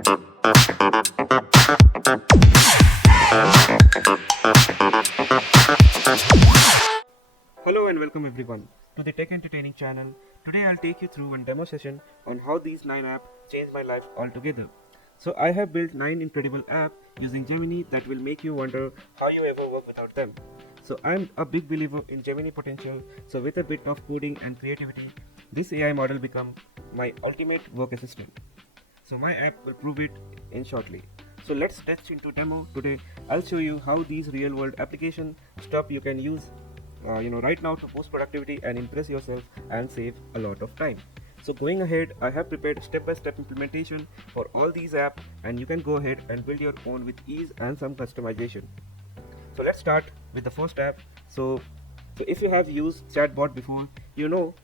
Hello and welcome everyone to the Tech Entertaining channel. Today I'll take you through one demo session on how these 9 apps changed my life altogether. So I have built 9 incredible apps using Gemini that will make you wonder how you ever work without them. So I'm a big believer in Gemini potential. So with a bit of coding and creativity, this AI model become my ultimate work assistant. So my app will prove it in shortly. So let's touch into demo. Today I'll show you how these real world application stuff you can use right now to boost productivity and impress yourself and save a lot of time. So going ahead, I have prepared step-by-step implementation for all these apps, and you can go ahead and build your own with ease and some customization. So let's start with the first app. So if you have used chatbot before, you know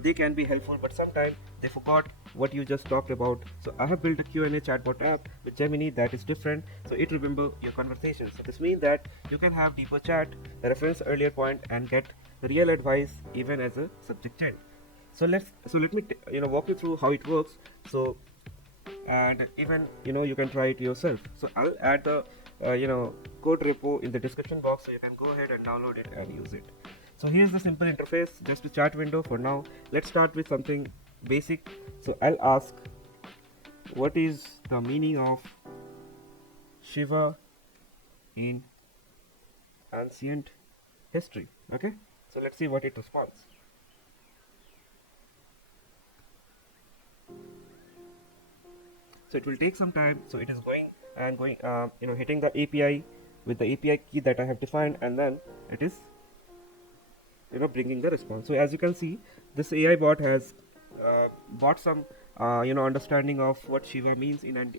they can be helpful, but sometimes they forgot what you just talked about. So I have built a Q&A chatbot app with Gemini that is different. So it remember your conversation. So this means that you can have deeper chat, reference earlier point, and get real advice even as a subject chat. So let me walk you through how it works. So and even you can try it yourself. So I'll add the code repo in the description box, so you can go ahead and download it and use it. So here's the simple interface, just a chat window for now. Let's start with something basic. So I'll ask, what is the meaning of Shiva in ancient history? Okay, so let's see what it responds. So it will take some time. So it is going hitting the API with the API key that I have defined, and then it is bringing the response. So as you can see, this AI bot has bought some understanding of what Shiva means in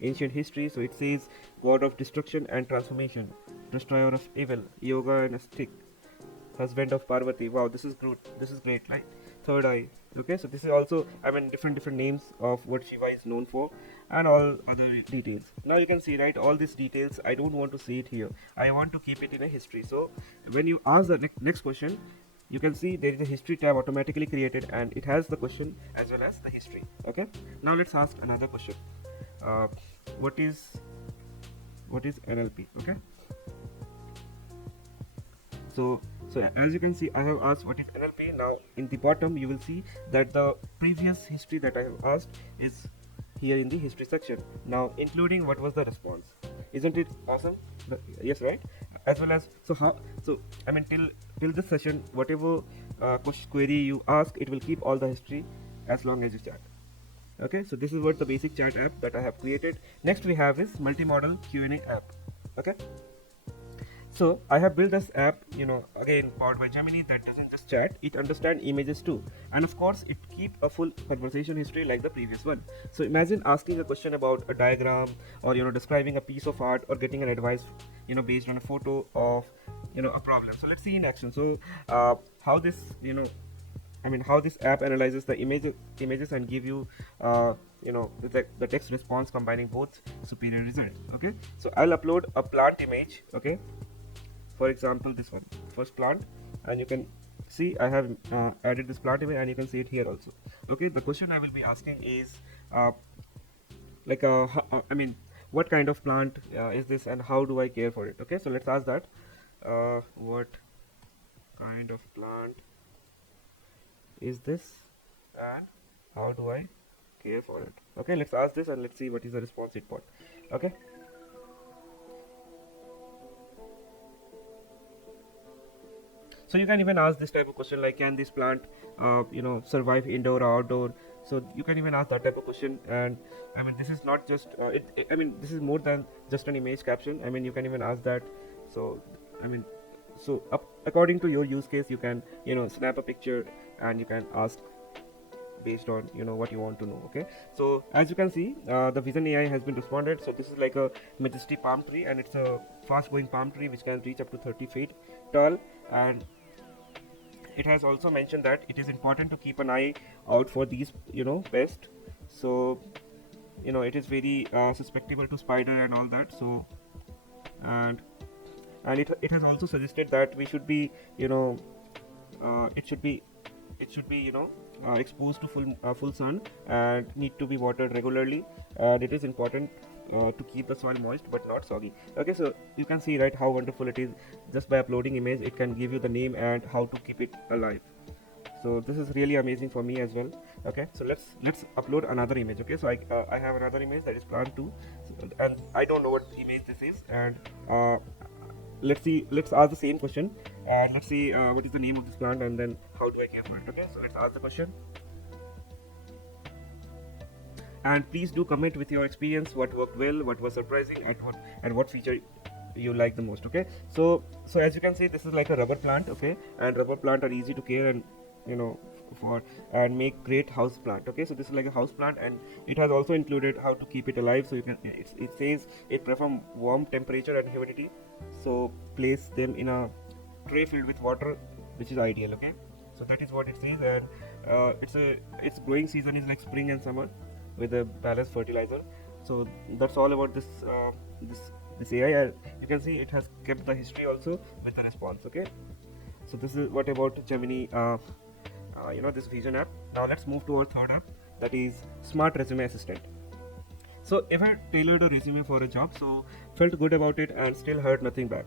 ancient history. So it says god of destruction and transformation, destroyer of evil, yoga and ascetic, husband of Parvati. Wow, this is good. This is great, right? Third eye. Okay, so this is also, I mean, different names of what Shiva is known for, and all other details. Now you can see, right, all these details. I don't want to see it here. I want to keep it in a history. So when you ask the next question, you can see there is a history tab automatically created, and it has the question as well as the history. Okay. Now let's ask another question. Uh, what is NLP? Okay. So as you can see, I have asked what is NLP. Now in the bottom you will see that the previous history that I have asked is here in the history section, now including what was the response. Isn't it awesome? Yes, right? As well as, so I mean, till this session, whatever query you ask, it will keep all the history as long as you chat. Okay, so this is what the basic chat app that I have created. Next we have is multimodal Q&A app. Okay, so I have built this app, again powered by Gemini, that doesn't just chat, it understands images too. And of course, it keep a full conversation history like the previous one. So imagine asking a question about a diagram, or describing a piece of art, or getting an advice, based on a photo of, a problem. So let's see in action. So how this, how this app analyzes the images and give you, the text response combining both superior results. Okay, so I'll upload a plant image. Okay, for example this one, first plant, and you can see I have added this plant image, and you can see it here also. Okay, the question I will be asking is what kind of plant is this, and how do I care for it? Okay, so let's ask that. What kind of plant is this, and how do I care for it? Okay, let's ask this, and let's see what is the response it got. Okay, so you can even ask this type of question like, can this plant survive indoor or outdoor? So you can even ask that type of question. And I mean, this is not just this is more than just an image caption. I mean, you can even ask that. So I mean, according to your use case, you can snap a picture, and you can ask based on what you want to know. Okay, so as you can see, the vision AI has been responded. So this is like a majestic palm tree, and it's a fast growing palm tree which can reach up to 30 feet tall. And it has also mentioned that it is important to keep an eye out for these pests. So it is very susceptible to spider and all that. So and it has also suggested that we should be it should be it should be, exposed to full sun and need to be watered regularly, and it is important to keep the soil moist but not soggy. Okay, so you can see, right, how wonderful it is. Just by uploading image, it can give you the name and how to keep it alive. So this is really amazing for me as well. Okay, so let's upload another image. Okay, so I have another image that is plant 2, and I don't know what image this is, and let's ask the same question, and let's see what is the name of this plant and then how do I care for it. Okay, so let's ask the question, and please do comment with your experience, what worked well, what was surprising, and what feature you like the most. Okay, so as you can see, this is like a rubber plant. Okay, and rubber plant are easy to care and for and make great house plant. Okay, so this is like a house plant, and it has also included how to keep it alive. So you can, it says it perform warm temperature and humidity, so place them in a tray filled with water, which is ideal. Okay, so that is what it says, and its growing season is like spring and summer with a balanced fertilizer. So that's all about this AI. You can see it has kept the history also with the response. Okay, so this is what about Gemini, this vision app. Now let's move to our third app, that is Smart Resume Assistant. So if I tailored a resume for a job, so felt good about it and still heard nothing back.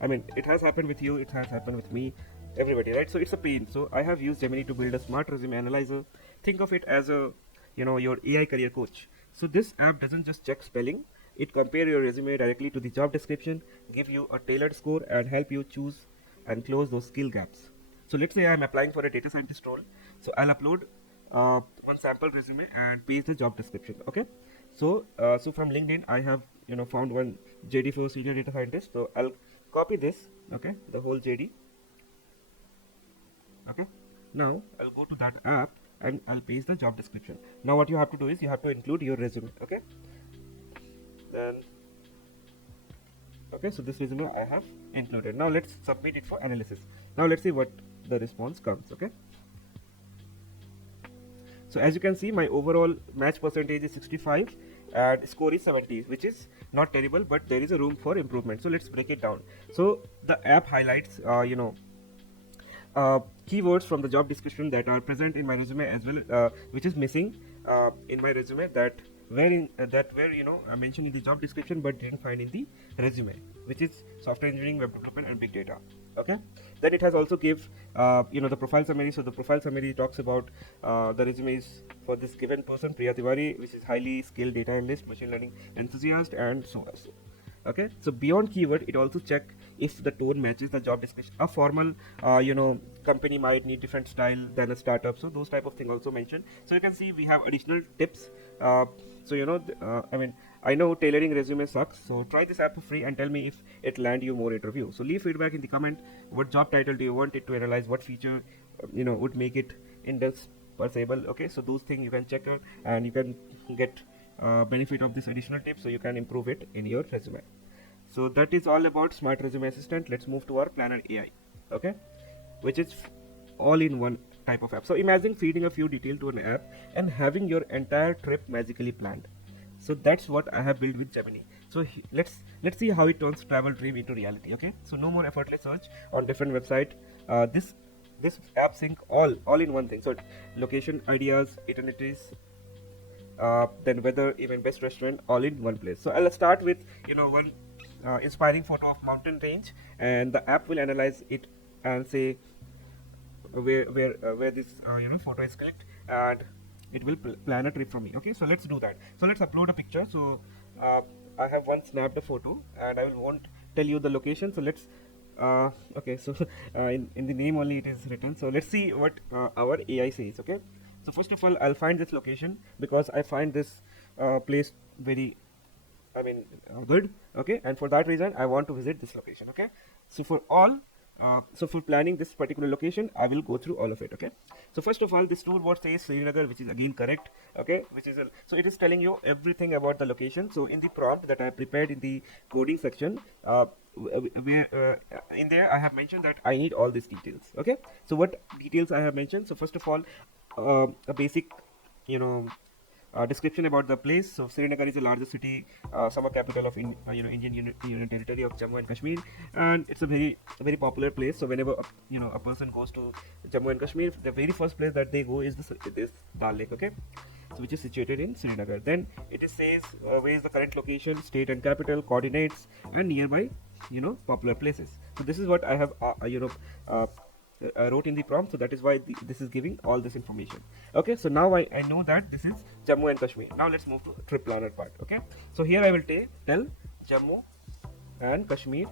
I mean, it has happened with you, it has happened with me, everybody, right? So it's a pain. So I have used Gemini to build a smart resume analyzer. Think of it as a, your AI career coach. So this app doesn't just check spelling, it compare your resume directly to the job description, give you a tailored score, and help you choose and close those skill gaps. So let's say I'm applying for a data scientist role. So I'll upload one sample resume and paste the job description. Okay, so from LinkedIn I have found one JD for senior data scientist. So I'll copy this, okay, the whole JD. Okay, now I'll go to that app and I'll paste the job description. Now what you have to do is you have to include your resume. Okay, then okay, so this resume I have included. Now let's submit it for analysis. Now let's see what the response comes. Okay, so as you can see, my overall match percentage is 65 and score is 70, which is not terrible, but there is a room for improvement. So let's break it down. So the app highlights keywords from the job description that are present in my resume as well, which is missing in my resume, that were I mentioned in the job description but didn't find in the resume, which is software engineering, web development, and big data. Okay, then it has also give the profile summary. So the profile summary talks about the resumes for this given person, Priya Tiwari, which is highly skilled data analyst, machine learning enthusiast, and so on. Okay, so beyond keyword, it also check if the tone matches the job description. A formal company might need different style than a startup, so those type of thing also mentioned. So you can see we have additional tips. I know tailoring resume sucks, so try this app for free and tell me if it land you more interview. So leave feedback in the comment. What job title do you want it to analyze? What feature would make it indispensable? Okay, so those things you can check out and you can get benefit of this additional tip, so you can improve it in your resume. So that is all about Smart Resume Assistant. Let's move to our Planner AI, okay, which is all in one type of app. So imagine feeding a few details to an app and having your entire trip magically planned. So that's what I have built with Gemini. So let's see how it turns travel dream into reality. Okay, so no more effortless search on different website. This app sync all in one thing. So location, ideas, itineraries, then weather, even best restaurant, all in one place. So I'll start with one inspiring photo of mountain range, and the app will analyze it and say where this photo is clicked, and it will plan a trip for me. Okay, so let's do that. So let's upload a picture. So I have one snapped a photo, and I won't tell you the location. So let's okay, so in the name only it is written. So let's see what our AI says. Okay, so first of all, I'll find this location because I find this place very good. Okay, and for that reason I want to visit this location. Okay, so for planning this particular location, I will go through all of it. Okay, so first of all, this toolbar says Srinagar, which is again correct. Okay, so it is telling you everything about the location. So in the prompt that I prepared in the coding section, in there I have mentioned that I need all these details. Okay, so what details I have mentioned? So first of all, a basic description about the place. So Srinagar is the largest city, summer capital of Indian Union Territory of Jammu and Kashmir, and it's a very popular place. So whenever a person goes to Jammu and Kashmir, the very first place that they go is this Dal Lake, okay, so which is situated in Srinagar. Then it says where is the current location, state and capital, coordinates, and nearby popular places. So this is what I have wrote in the prompt, so that is why this is giving all this information. Okay, so now I know that this is Jammu and Kashmir. Now let's move to trip planner part. Okay, so here I will tell Jammu and Kashmir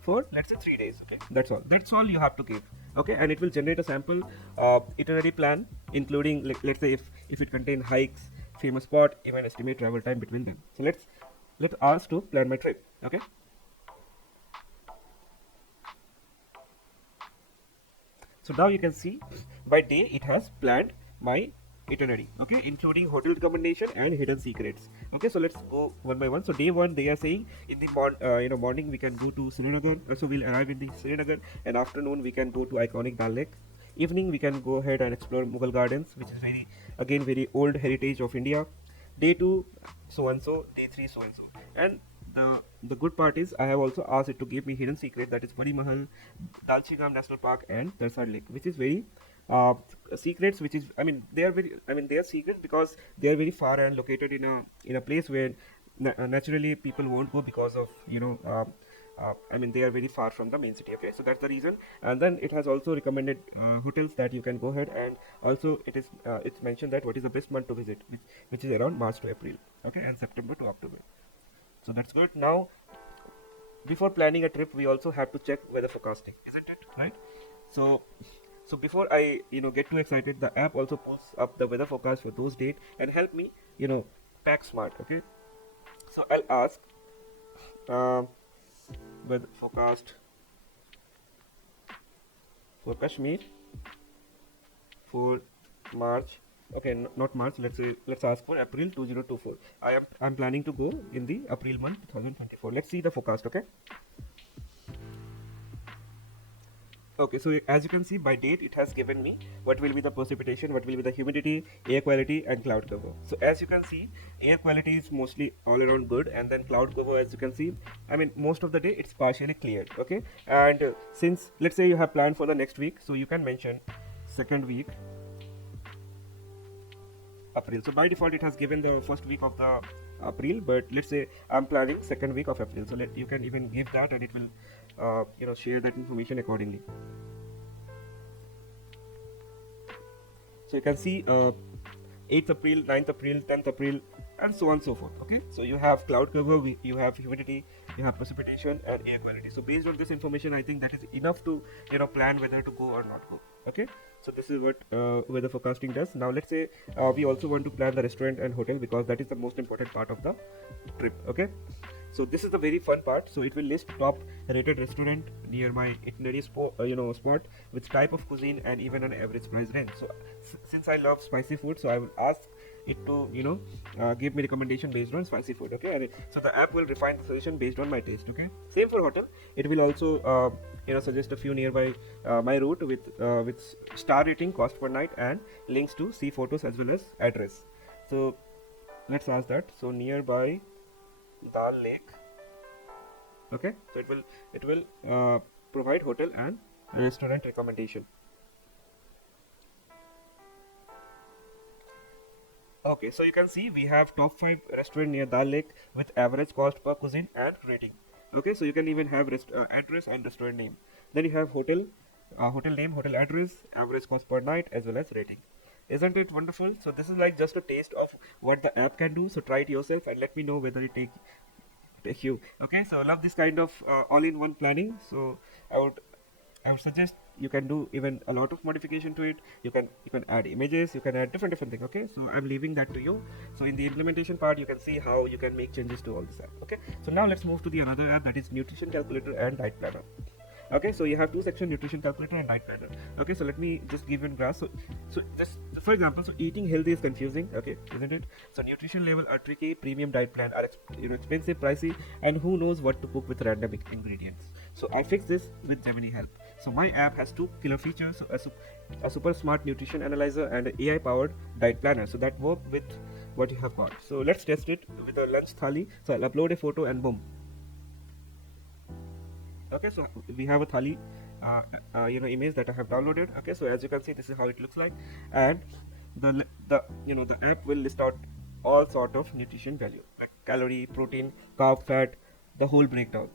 for, let's say, 3 days. Okay, that's all you have to give. Okay, and it will generate a sample itinerary plan, including, like, let's say if it contain hikes, famous spot, even estimate travel time between them. So let's ask to plan my trip. Okay, so now you can see by day it has planned my itinerary, okay, including hotel recommendation and hidden secrets. Okay, so let's go one by one. So day one, they are saying in the morning we can go to Srinagar, so we'll arrive in the Srinagar, and afternoon we can go to iconic Dal Lake. Evening we can go ahead and explore Mughal Gardens, which is very old heritage of India. Day 2 so and so, day 3 so and so. And the good part is I have also asked it to give me hidden secret, that is Pari Mahal, Dalchigam National Park, and Tarsar Lake, which is very secrets, which is, they are secret because they are very far and located in a place where naturally people won't go because of they are very far from the main city. Okay, so that's the reason. And then it has also recommended hotels that you can go ahead, and also it's mentioned that what is the best month to visit, which is around March to April, okay, and September to October. So that's good. Now, before planning a trip, we also have to check weather forecasting, isn't it? Right? So before I get too excited, the app also pulls up the weather forecast for those dates and help me pack smart. Okay, so I'll ask weather forecast for Kashmir for March. Okay, not March. Let's ask for April 2024. I'm planning to go in the April month 2024. Let's see the forecast. Okay, so as you can see, by date it has given me what will be the precipitation, what will be the humidity, air quality, and cloud cover. So as you can see, air quality is mostly all around good, and then cloud cover, as you can see, most of the day it's partially cleared. Okay, and since, let's say, you have planned for the next week, so you can mention second week April. So by default it has given the first week of the April, but let's say I'm planning second week of April, so you can even give that, and it will share that information accordingly. So you can see 8th April, 9th April, 10th April, and so on and so forth. Okay, so you have cloud cover, you have humidity, you have precipitation, and air quality. So based on this information, I think that is enough to plan whether to go or not go. Okay, so this is what weather forecasting does. Now let's say we also want to plan the restaurant and hotel, because that is the most important part of the trip. Okay, so this is the very fun part. So it will list top rated restaurant near my itinerary spot with type of cuisine and even an average price range. So since I love spicy food, so I will ask it to give me recommendation based on spicy food. Okay, and so the app will refine the suggestion based on my taste. Okay, same for hotel. It will also suggest a few nearby my route with star rating, cost per night, and links to see photos as well as address. So let's ask that. So nearby Dal Lake. Okay, so it will provide hotel and restaurant recommendation. Okay, so you can see we have top 5 restaurant near Dal Lake with average cost per cuisine and rating. Okay, so you can even have address and restaurant name. Then you have hotel name, hotel address, average cost per night, as well as rating. Isn't it wonderful? So this is like just a taste of what the app can do. So try it yourself and let me know whether it take you. Okay, so I love this kind of all-in-one planning. So I would suggest you can do even a lot of modification to it. You can add images, you can add different things. Okay, so I'm leaving that to you. So in the implementation part, you can see how you can make changes to all this app. Okay, so now let's move to the another app, that is nutrition calculator and diet planner. Okay, so you have two sections, nutrition calculator and diet planner. Okay, so let me just give you a graph. So just for example, so eating healthy is confusing, okay, isn't it? So nutrition level are tricky, premium diet plan are expensive, pricey, and who knows what to cook with random ingredients. So I fix this with Gemini help. So my app has two killer features: so a super smart nutrition analyzer and an AI powered diet planner, so that work with what you have got. So let's test it with a lunch thali. So I'll upload a photo and boom. Okay, so we have a thali image that I have downloaded. Okay, so as you can see, this is how it looks like, and the app will list out all sort of nutrition value like calorie, protein, carb, fat, the whole breakdown.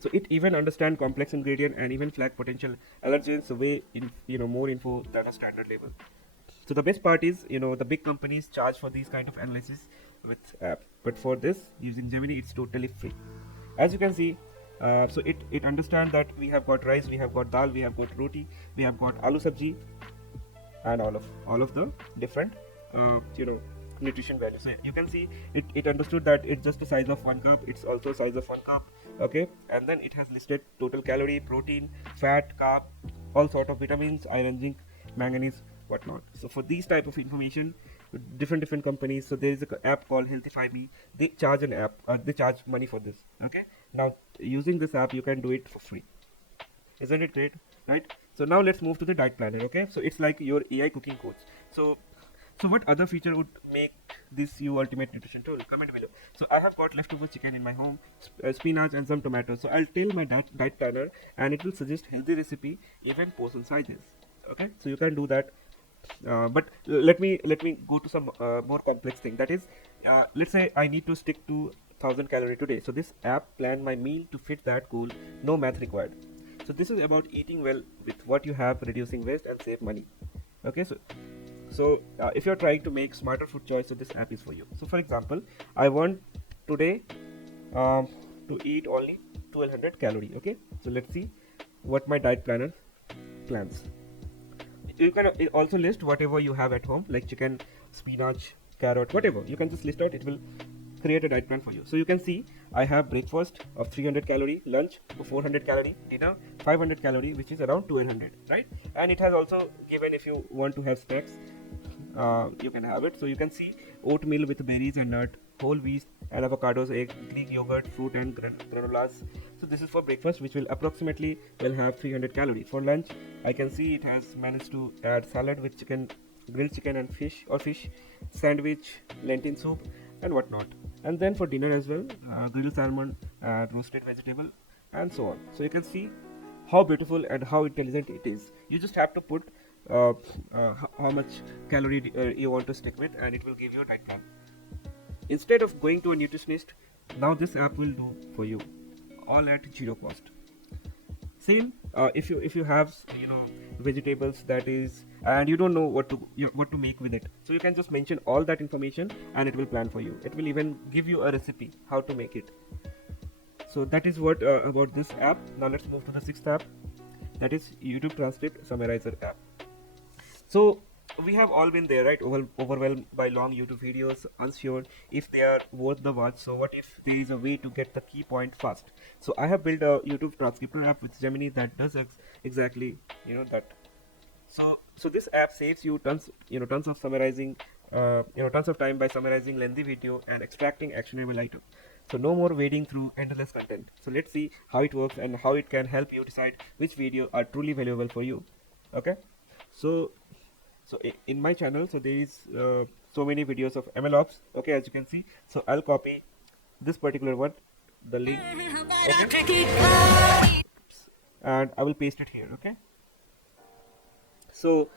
So it even understand complex ingredient and even flag potential allergens way in more info than a standard label. So the best part is, the big companies charge for these kind of analysis with app, but for this using Gemini, it's totally free. As you can see, so it understands that we have got rice, we have got dal, we have got roti, we have got aloo sabji, and all of the different nutrition values. So you can see it understood that it's just the size of 1 cup. It's also size of 1 cup. Okay, and then it has listed total calorie, protein, fat, carb, all sort of vitamins, iron, zinc, manganese, whatnot. So for these type of information, different companies, so there is a app called Healthify Me. They charge they charge money for this. Okay, now using this app you can do it for free. Isn't it great, right? So now let's move to the diet planner. Okay, so it's like your AI cooking coach. So what other feature would make this your ultimate nutrition tool? Comment below. So I have got leftover chicken in my home, spinach and some tomatoes. So I'll tell my diet planner and it will suggest healthy recipe, even portion sizes. Okay, so you can do that. But let me go to some more complex thing. That is, let's say I need to stick to 1000 calorie today. So this app plan my meal to fit that goal. No math required. So this is about eating well with what you have, reducing waste and save money. Okay, so if you're trying to make smarter food choice, so this app is for you. So for example, I want today to eat only 1200 calorie. Okay, so let's see what my diet planner plans. You can also list whatever you have at home, like chicken, spinach, carrot, whatever. You can just list out. It will create a diet plan for you. So you can see I have breakfast of 300 calorie, lunch of 400 calorie, dinner 500 calorie, which is around 1200, right? And it has also given if you want to have snacks, you can have it. So you can see oatmeal with berries and nut, whole wheat and avocados, egg, Greek yogurt, fruit and granolas. So this is for breakfast, which will approximately will have 300 calorie. For lunch, I can see it has managed to add salad with chicken, grilled chicken and fish, sandwich, lentil soup and whatnot. And then for dinner as well, grilled salmon, roasted vegetable and so on. So you can see how beautiful and how intelligent it is. You just have to put how much calorie you want to stick with, and it will give you a diet plan. Instead of going to a nutritionist, now this app will do for you, all at zero cost. Same if you have vegetables that is, and you don't know what to make with it, so you can just mention all that information and it will plan for you. It will even give you a recipe how to make it. So that is what about this app. Now let's move to the sixth app, that is YouTube transcript summarizer app. So we have all been there, right? Overwhelmed by long YouTube videos, unsure if they are worth the watch. So what if there is a way to get the key point fast? So I have built a YouTube transcriptor app with Gemini that does exactly that. So this app saves you tons of summarizing, tons of time by summarizing lengthy video and extracting actionable item. So no more wading through endless content. So let's see how it works and how it can help you decide which video are truly valuable for you. Okay, so in my channel, so there is so many videos of MLOps. Okay, as you can see, so I'll copy this particular one, the link, okay, and I will paste it here. Okay, so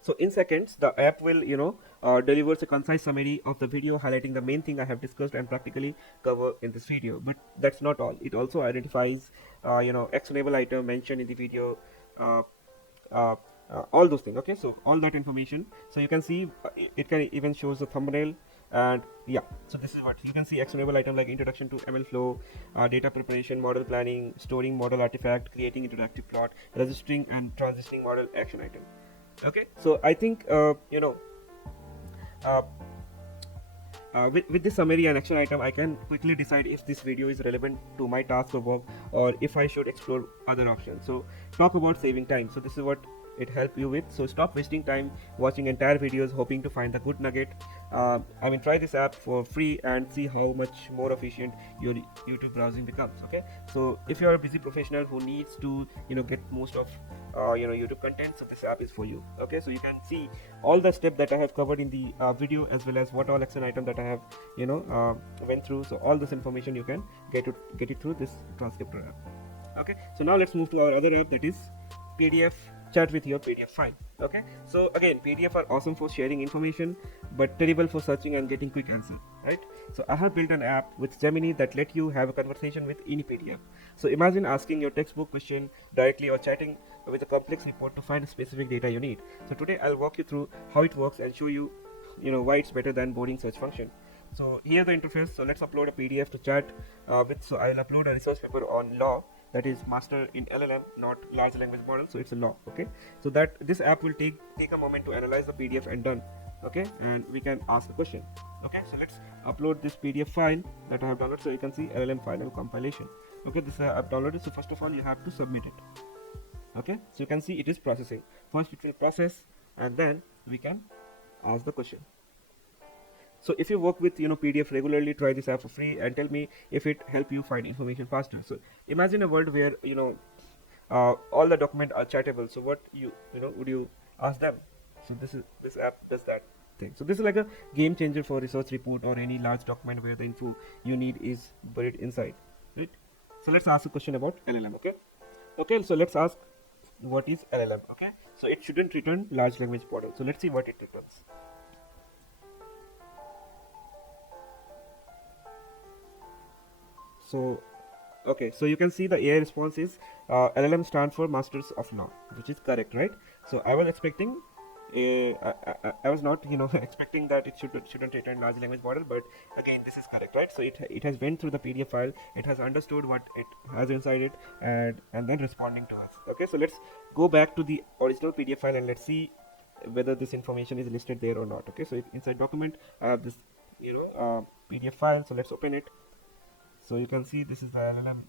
so in seconds the app will delivers a concise summary of the video, highlighting the main thing I have discussed and practically cover in this video. But that's not all. It also identifies actionable item mentioned in the video, all those things. Okay, so all that information. So you can see it can even shows the thumbnail, and yeah, so this is what you can see: actionable item like introduction to ML flow, data preparation, model planning, storing model artifact, creating interactive plot, registering and transitioning model action item. Okay, so I think with this summary and action item, I can quickly decide if this video is relevant to my task or work, or if I should explore other options. So talk about saving time. So this is what it help you with. So stop wasting time watching entire videos hoping to find the good nugget. Try this app for free and see how much more efficient your YouTube browsing becomes. Okay, so if you are a busy professional who needs to get most of YouTube content, so this app is for you. Okay, so you can see all the steps that I have covered in the video, as well as what all action item that I have went through. So all this information you can get it through this transcriptor app. Okay, so now let's move to our other app, that is PDF chat with your PDF file. Okay, so again, PDF are awesome for sharing information but terrible for searching and getting quick answer, right? So I have built an app with Gemini that let you have a conversation with any PDF. So imagine asking your textbook question directly or chatting with a complex report to find specific data you need. So today I'll walk you through how it works and show you why it's better than boring search function. So here's the interface. So let's upload a PDF to chat with. So I'll upload a research paper on law, that is master in LLM, not large language model, so it's a law. Okay, so that this app will take a moment to analyze the PDF and done. Okay, and we can ask a question. Okay, so let's upload this PDF file that I have downloaded. So you can see LLM final compilation. Okay, this I've downloaded. So first of all you have to submit it. Okay, so you can see it is processing. First it will process and then we can ask the question. So if you work with PDF regularly, try this app for free and tell me if it help you find information faster. So imagine a world where all the documents are chattable. So what would you ask them? So this app does that thing. So this is like a game changer for research report or any large document where the info you need is buried inside, right? So let's ask a question about LLM. Okay, so let's ask what is LLM. Okay, so it shouldn't return large language model. So let's see what it returns. So okay, so you can see the AI response is LLM stands for Masters of Law, which is correct, right? So I was expecting I was not expecting that it shouldn't return large language model, but again this is correct, right? So it has went through the PDF file, it has understood what it has inside it, and then responding to us. Okay, so let's go back to the original PDF file and let's see whether this information is listed there or not. Okay, so inside document I have this PDF file, so let's open it. So you can see this is the LLM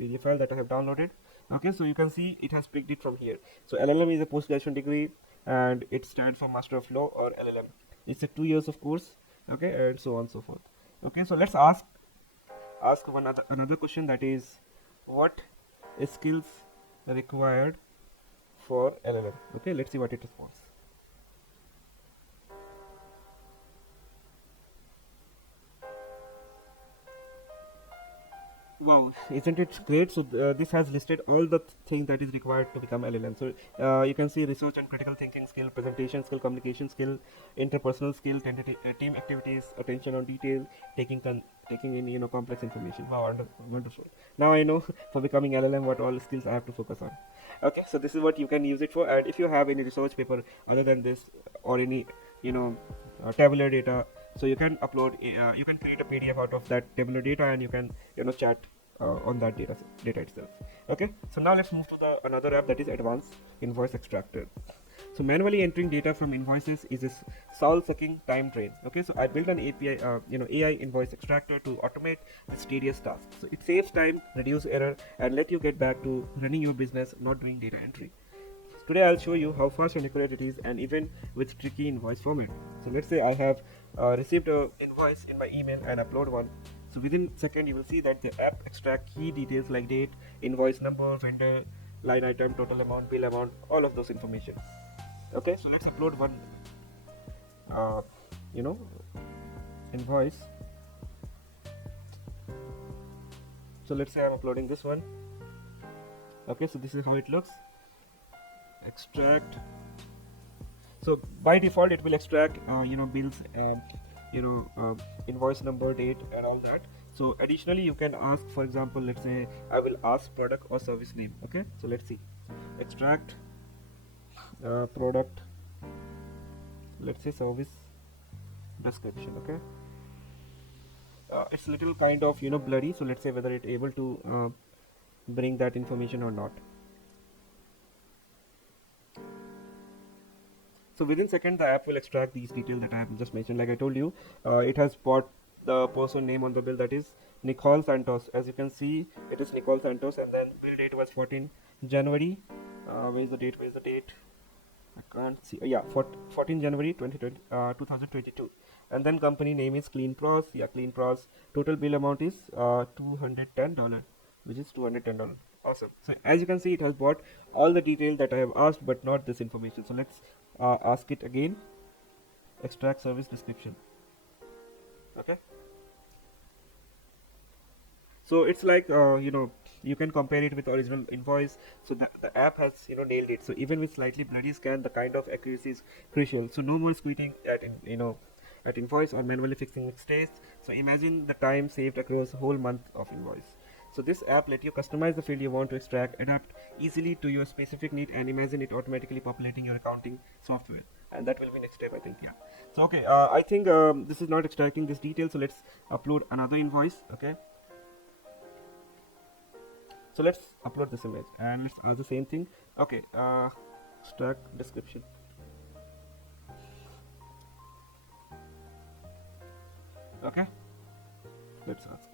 PDF file that I have downloaded. Okay, so you can see it has picked it from here. So LLM is a post-graduation degree and it stands for Master of Law or LLM. It's a 2 years of course. Okay, and so on and so forth. Okay, so let's ask another question, that is what skills required for LLM. Okay, let's see what it responds. Wow, isn't it great? So this has listed all the things that is required to become LLM. So you can see research and critical thinking skill, presentation skill, communication skill, interpersonal skill, team activities, attention on detail, taking in complex information. Wow, wonderful. Now I know for becoming LLM what all skills I have to focus on. Okay, so this is what you can use it for. And if you have any research paper other than this or any tabular data, so you can upload you can create a PDF out of that tabular data and you can chat on that data itself. Okay, so now let's move to the another app, that is advanced invoice extractor. So manually entering data from invoices is a soul-sucking time drain. Okay, so I built an API AI invoice extractor to automate this tedious task. So it saves time, reduce error, and let you get back to running your business, not doing data entry. Today I'll show you how fast and accurate it is, and even with tricky invoice format. So let's say I have received an invoice in my email and upload one. So within second you will see that the app extract key details like date, invoice number, vendor, line item, total amount, bill amount, all of those information. Okay, so let's upload one invoice. So let's say I'm uploading this one. Okay, so this is how it looks. Extract. So by default it will extract bills, invoice number, date, and all that. So additionally you can ask, for example, let's say I will ask product or service name. Okay, so let's see, extract product, let's say service description. Okay, it's little kind of blurry, so let's say whether it's able to bring that information or not. So within second the app will extract these details that I have just mentioned. Like I told you, it has bought the person name on the bill, that is Nicole Santos. As you can see, it is Nicole Santos, and then bill date was 14 January. Where's the date? Where's the date? I can't see. Yeah, 14 January 2020, 2022. And then company name is Clean Pros. Yeah, Clean Pros. Total bill amount is $210, which is $210. Awesome. So as you can see, it has bought all the detail that I have asked, but not this information. So let's ask it again. Extract service description. Okay. So it's like you can compare it with original invoice. So the app has nailed it. So even with slightly bloody scan, the kind of accuracy is crucial. So no more squinting at at invoice or manually fixing mistakes. So imagine the time saved across a whole month of invoice. So this app let you customize the field you want to extract, adapt easily to your specific need, and imagine it automatically populating your accounting software. And that will be next step, I think. Yeah. So okay, I think this is not extracting this detail. So let's upload another invoice. Okay. So let's upload this image and let's ask the same thing. Okay, extract description. Okay, let's ask.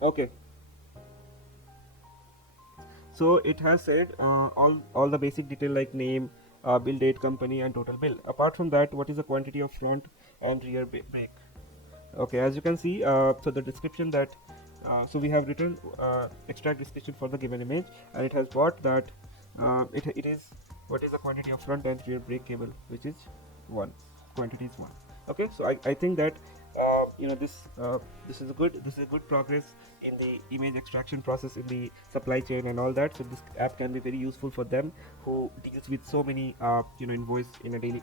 Okay, so it has said all the basic detail like name, bill date, company, and total bill. Apart from that, what is the quantity of front and rear break? Okay, as you can see, so the description that so we have written extract description for the given image, and it has bought that it is what is the quantity of front and rear brake cable, which is 1. Quantity is 1. Okay, so I think that this is a good progress in the image extraction process in the supply chain and all that. So this app can be very useful for them who deals with so many invoice in a daily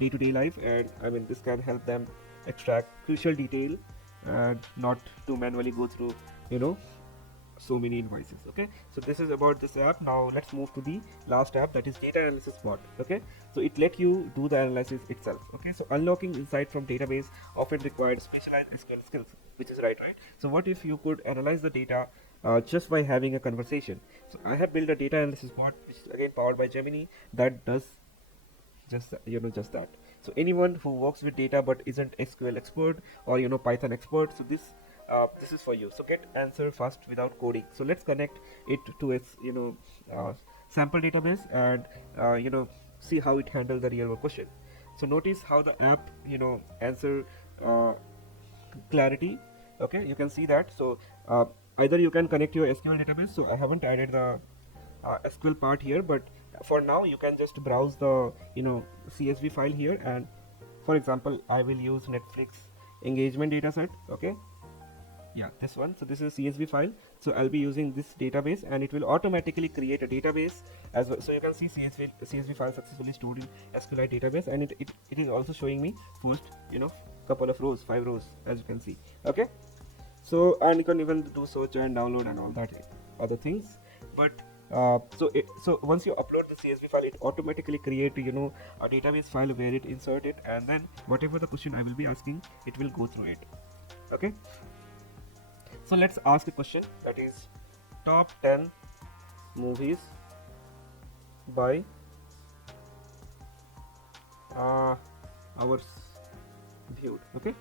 day-to-day life, and I mean this can help them extract crucial detail and not to manually go through so many invoices. Okay, so this is about this app. Now let's move to the last app, that is data analysis bot. Okay, so it let you do the analysis itself. Okay, so unlocking insight from database often required specialized SQL skills, which is right. So what if you could analyze the data just by having a conversation? So I have built a data analysis bot, which is again powered by Gemini, that does just that. So anyone who works with data but isn't SQL expert or Python expert, so this is for you. So get answer fast without coding. So let's connect it to its sample database and see how it handles the real world question. So notice how the app answer clarity. Okay, you can see that. So either you can connect your SQL database. So I haven't added the SQL part here, but for now you can just browse the CSV file here, and for example I will use Netflix engagement dataset. Okay, yeah, this one. So this is a CSV file, so I'll be using this database, and it will automatically create a database as well. So you can see CSV file successfully stored in SQLite database, and it is also showing me first couple of rows, 5 rows, as you can see. Okay, so and you can even do search and download and all that other things. But so once you upload the CSV file, it automatically create a database file where it insert it, and then whatever the question I will be asking, it will go through it. Okay, so let's ask a question, that is top 10 movies by hours viewed. Okay,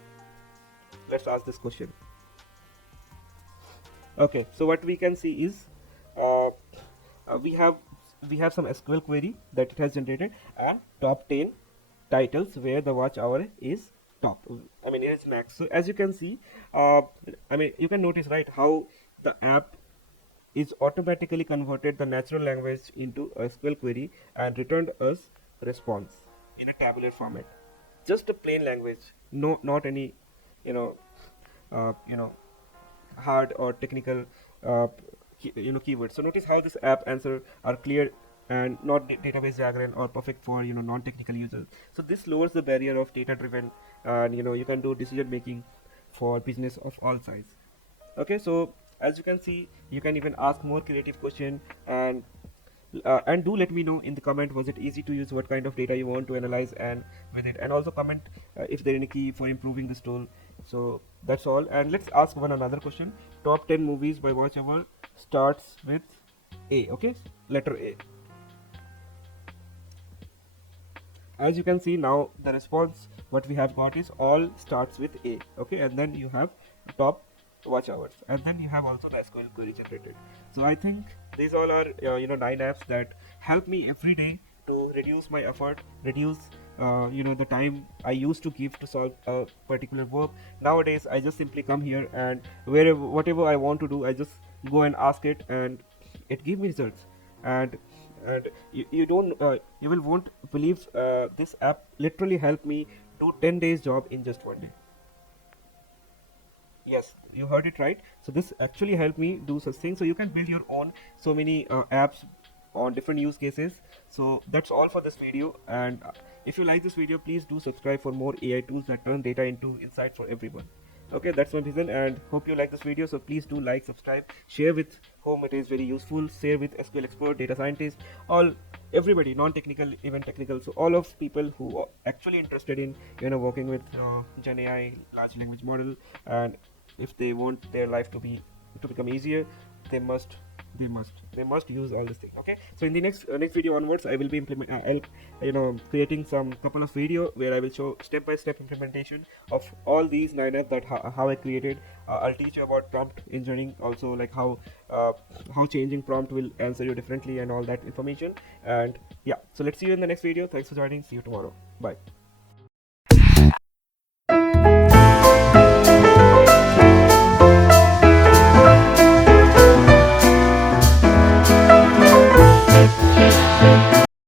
let's ask this question. Okay, so what we can see is we have some SQL query that it has generated, and top 10 titles where the watch hour is top. I mean, it is max. So as you can see, I mean, you can notice right how the app is automatically converted the natural language into a SQL query and returned us response in a tabular format. Just a plain language, no, not any, you know, uh, you know, hard or technical keywords. So notice how this app answer are clear and not database diagram or perfect for non-technical users. So this lowers the barrier of data driven, and you can do decision making for business of all size. Okay, so as you can see, you can even ask more creative question, and do let me know in the comment, was it easy to use, what kind of data you want to analyze and with it, and also comment if there any key for improving this tool. So that's all, and let's ask one another question. Top 10 movies by watch hour starts with A. Okay, letter A. As you can see now, the response what we have got is all starts with A. Okay, and then you have top watch hours, and then you have also the SQL query generated. So I think these all are 9 apps that help me every day to reduce my effort, reduce the time I used to give to solve a particular work. Nowadays I just simply come here, and wherever whatever I want to do, I just go and ask it, and it gives me results. And you don't you will won't believe, this app literally helped me do 10 days job in just 1 day. Yes, you heard it right. So this actually helped me do such things. So you can build your own so many apps on different use cases. So that's all for this video. And if you like this video, please do subscribe for more AI tools that turn data into insight for everyone. Okay, that's my reason, and hope you like this video. So please do like, subscribe, share with whom it is very useful, share with SQL expert, data scientist, all everybody, non-technical, even technical. So all of people who are actually interested in working with Gen AI, large language model, and if they want their life to become easier, they must use all this thing. Okay, so in the next video onwards, I will be creating some couple of video where I will show step-by-step implementation of all these 9 apps that how I created. I'll teach you about prompt engineering also, like how changing prompt will answer you differently and all that information. And yeah, so let's see you in the next video. Thanks for joining. See you tomorrow. Bye.